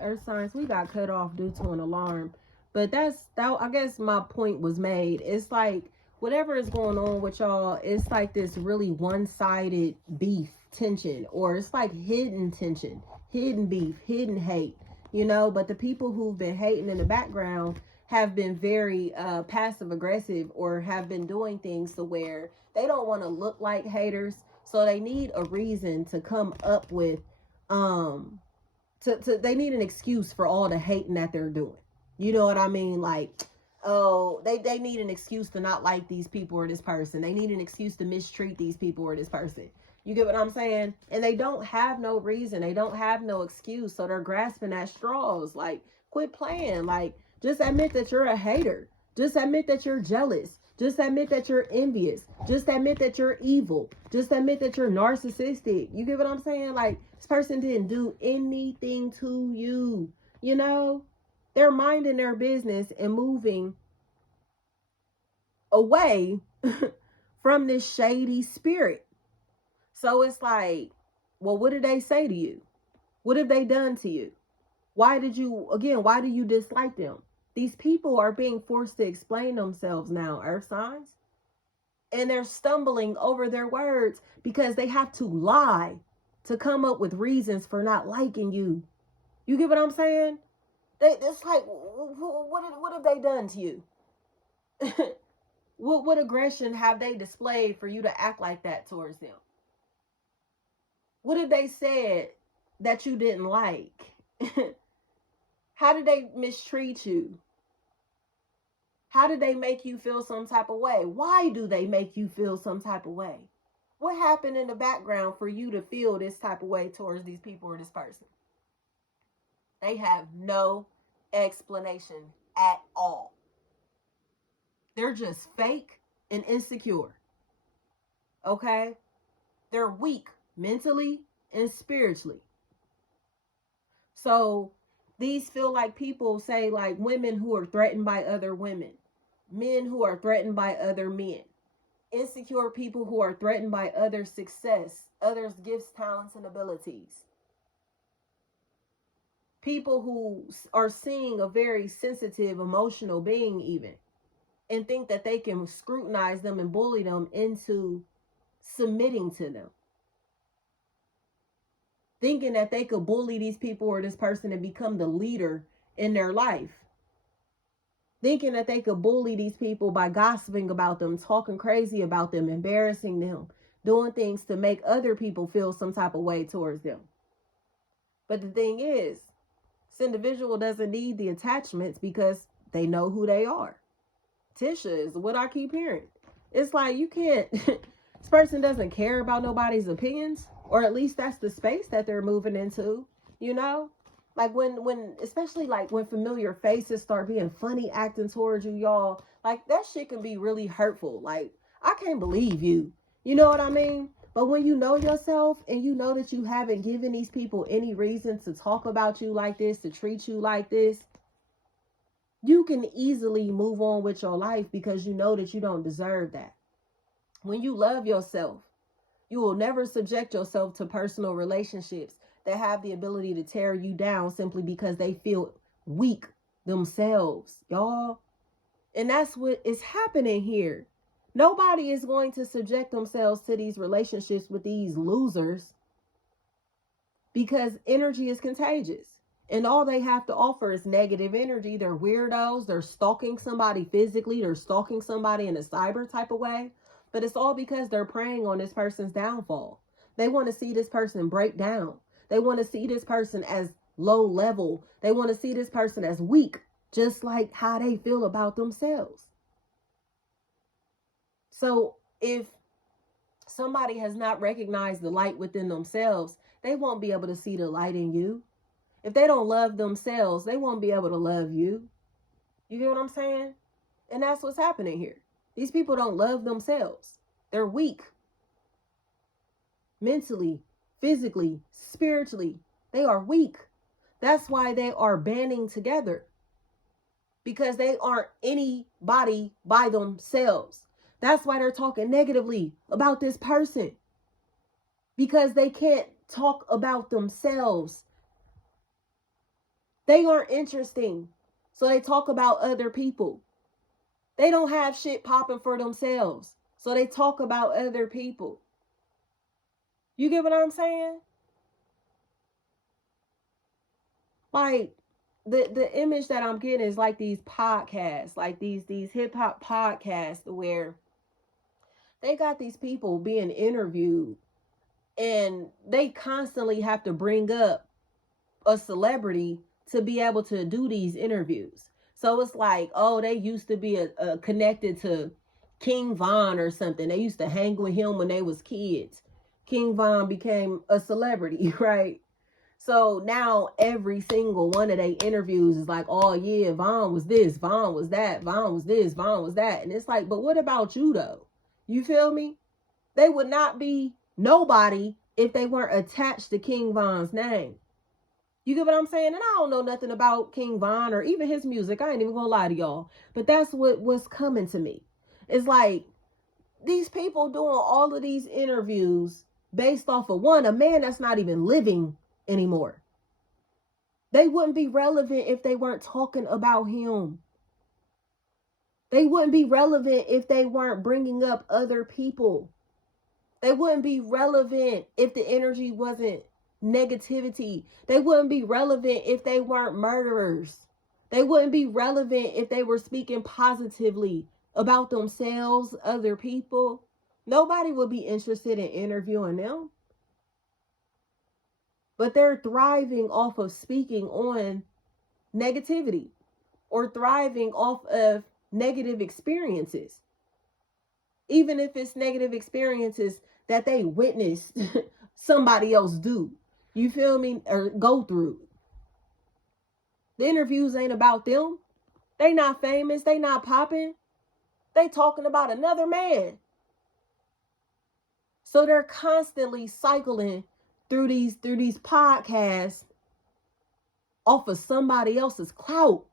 Earth signs, we got cut off due to an alarm. But that. I guess my point was made. It's like whatever is going on with y'all, it's like this really one-sided beef tension, or it's like hidden tension, hidden beef, hidden hate. But the people who've been hating in the background have been very passive aggressive, or have been doing things to where they don't want to look like haters, so they need a reason to come up with um they need an excuse for all the hating that they're doing. You know what I mean? Like, oh, they need an excuse to not like these people or this person. They need an excuse to mistreat these people or this person. You get what I'm saying? And they don't have no reason. They don't have no excuse. So they're grasping at straws. Like, quit playing. Like, just admit that you're a hater. Just admit that you're jealous. Just admit that you're envious. Just admit that you're evil. Just admit that you're narcissistic. You get what I'm saying? Like, this person didn't do anything to you. They're minding their business and moving away from this shady spirit. So it's like, well, what did they say to you? What have they done to you? Why do you dislike them? These people are being forced to explain themselves now, Earth signs. And they're stumbling over their words because they have to lie to come up with reasons for not liking you. You get what I'm saying? It's like, what have they done to you? What aggression have they displayed for you to act like that towards them? What have they said that you didn't like? How did they mistreat you? How did they make you feel some type of way? Why do they make you feel some type of way? What happened in the background for you to feel this type of way towards these people or this person? They have no explanation at all. They're just fake and insecure. Okay? They're weak mentally and spiritually. So these feel like people say, like, women who are threatened by other women, men who are threatened by other men, insecure people who are threatened by other success, others' gifts, talents, and abilities. People who are seeing a very sensitive, emotional being even, and think that they can scrutinize them and bully them into submitting to them. Thinking that they could bully these people or this person and become the leader in their life. Thinking that they could bully these people by gossiping about them, talking crazy about them, embarrassing them, doing things to make other people feel some type of way towards them. But the thing is, this individual doesn't need the attachments because they know who they are. Tisha is what I keep hearing. It's like, you can't, this person doesn't care about nobody's opinions, or at least that's the space that they're moving into, Like when especially like when familiar faces start being funny acting towards you, y'all, like that shit can be really hurtful. Like, I can't believe you. You know what I mean? But when you know yourself and you know that you haven't given these people any reason to talk about you like this, to treat you like this, you can easily move on with your life because you know that you don't deserve that. When you love yourself, you will never subject yourself to personal relationships that have the ability to tear you down simply because they feel weak themselves, y'all. And that's what is happening here. Nobody is going to subject themselves to these relationships with these losers because energy is contagious. And all they have to offer is negative energy. They're weirdos. They're stalking somebody physically. They're stalking somebody in a cyber type of way. But it's all because they're preying on this person's downfall. They want to see this person break down. They want to see this person as low level. They want to see this person as weak, just like how they feel about themselves. So if somebody has not recognized the light within themselves, they won't be able to see the light in you. If they don't love themselves, they won't be able to love you. You get what I'm saying? And that's what's happening here. These people don't love themselves. They're weak. Mentally, physically, spiritually, they are weak. That's why they are banding together. Because they aren't anybody by themselves. That's why they're talking negatively about this person. Because they can't talk about themselves. They aren't interesting. So they talk about other people. They don't have shit popping for themselves. So they talk about other people. You get what I'm saying? Like the image that I'm getting is like these podcasts, like these hip hop podcasts where they got these people being interviewed and they constantly have to bring up a celebrity to be able to do these interviews. So it's like, oh, they used to be connected to King Von or something. They used to hang with him when they was kids. King Von became a celebrity, right? So now every single one of their interviews is like, oh yeah, Von was this, Von was that, Von was this, Von was that. And it's like, but what about you though? You feel me? They would not be nobody if they weren't attached to King Von's name. You get what I'm saying? And I don't know nothing about King Von or even his music. I ain't even gonna lie to y'all. But that's what's coming to me. It's like these people doing all of these interviews based off of a man that's not even living anymore. They wouldn't be relevant if they weren't talking about him. They wouldn't be relevant if they weren't bringing up other people. They wouldn't be relevant if the energy wasn't negativity. They wouldn't be relevant if they weren't murderers. They wouldn't be relevant if they were speaking positively about themselves, other people. Nobody would be interested in interviewing them. But they're thriving off of speaking on negativity or thriving off of negative experiences. Even if it's negative experiences that they witnessed somebody else do. You feel me? Or go through. The interviews ain't about them. They not famous. They not popping. They talking about another man. So they're constantly cycling through these podcasts off of somebody else's clout.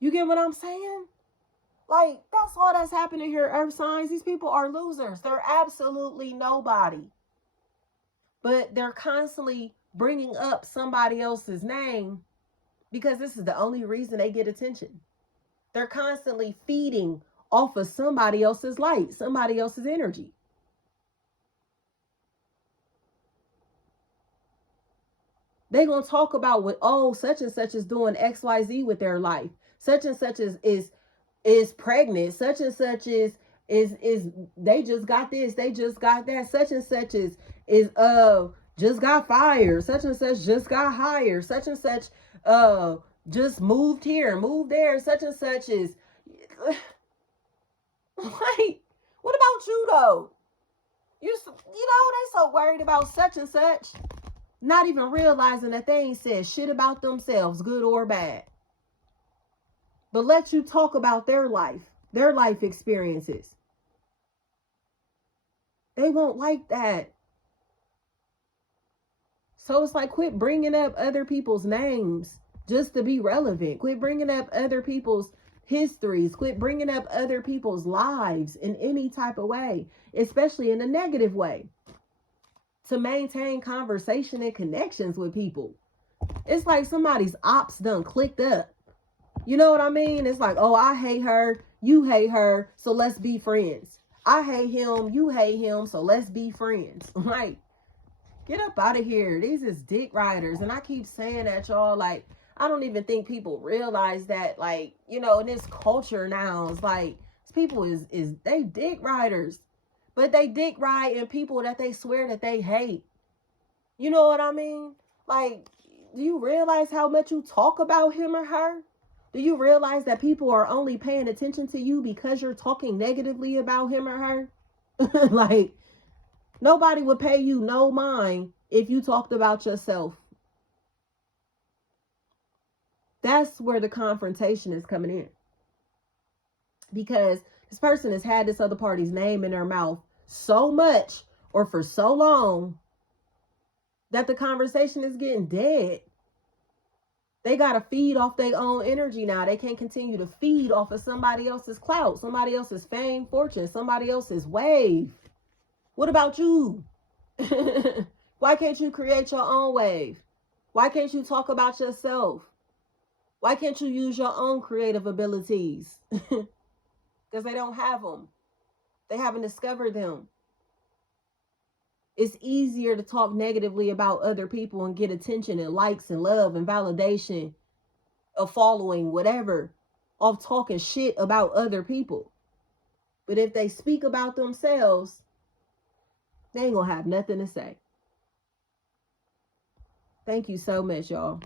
You get what I'm saying? Like, that's all that's happening here, Earth Signs. These people are losers. They're absolutely nobody. But they're constantly bringing up somebody else's name because this is the only reason they get attention. They're constantly feeding off of somebody else's light, somebody else's energy. They're going to talk about what, oh, such and such is doing XYZ with their life. Such and such is pregnant. Such and such is they just got this, they just got that. Such and such is just got fired. Such and such just got hired. Such and such just moved here, moved there. Such and such is like, what about you though? You know, they so worried about such and such, not even realizing that they ain't said shit about themselves, good or bad. But let you talk about their life experiences. They won't like that. So it's like, quit bringing up other people's names just to be relevant. Quit bringing up other people's histories. Quit bringing up other people's lives in any type of way, especially in a negative way, to maintain conversation and connections with people. It's like somebody's ops done clicked up. You know what I mean? It's like, oh, I hate her, you hate her, so let's be friends. I hate him, you hate him, so let's be friends. Like, get up out of here. These is dick riders. And I keep saying that, y'all. Like, I don't even think people realize that, like, you know, in this culture now, it's like, people is they dick riders. But they dick ride in people that they swear that they hate. You know what I mean? Like, do you realize how much you talk about him or her? Do you realize that people are only paying attention to you because you're talking negatively about him or her? Like, nobody would pay you no mind if you talked about yourself. That's where the confrontation is coming in. Because this person has had this other party's name in their mouth so much or for so long that the conversation is getting dead. They got to feed off their own energy now. They can't continue to feed off of somebody else's clout, somebody else's fame, fortune, somebody else's wave. What about you? Why can't you create your own wave? Why can't you talk about yourself? Why can't you use your own creative abilities? Because they don't have them. They haven't discovered them. It's easier to talk negatively about other people and get attention and likes and love and validation, a following, whatever, off talking shit about other people. But if they speak about themselves, they ain't gonna have nothing to say. Thank you so much, y'all.